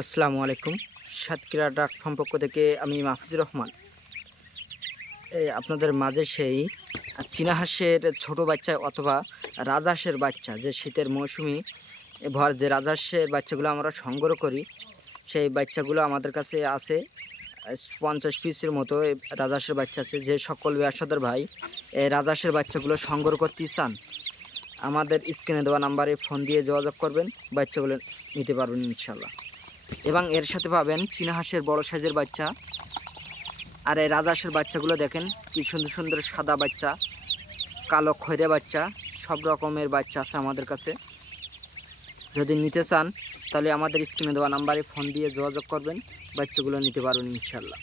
আসসালামু আলাইকুম। সাতক্ষীরা ডাক ফার্ম পক্ষ থেকে আমি মাহফুজুর রহমান। এই আপনাদের মাঝে সেই চীনা হাঁসের ছোটো বাচ্চা অথবা রাজহাঁসের বাচ্চা যে শীতের মৌসুমি ভর যে রাজহাঁসের বাচ্চাগুলো আমরা সংগ্রহ করি, সেই বাচ্চাগুলো আমাদের কাছে আছে। পঞ্চাশ পিসের মতো রাজহাঁসের বাচ্চা আছে। যে সকল ব্যবসাদার ভাই এই রাজহাঁসের বাচ্চাগুলো সংগ্রহ করতে চান, আমাদের স্ক্রিনে দেওয়া নাম্বারে ফোন দিয়ে যোগাযোগ করবেন, বাচ্চাগুলো নিতে পারবেন ইনশাল্লাহ এবং এর সাথে পাবেন চীনা হাঁসের বড় সাইজের বাচ্চা। আর এই রাজহাঁসের বাচ্চাগুলো দেখেন, কি সুন্দর সুন্দর সাদা বাচ্চা, কালো খৈরে বাচ্চা, সব রকমের বাচ্চা আছে আমাদের কাছে। যদি নিতে চান, তাহলে আমাদের স্ক্রিনে দেওয়া নাম্বারে ফোন দিয়ে যোগাযোগ করবেন, বাচ্চাগুলো নিতে পারবেন ইনশাল্লাহ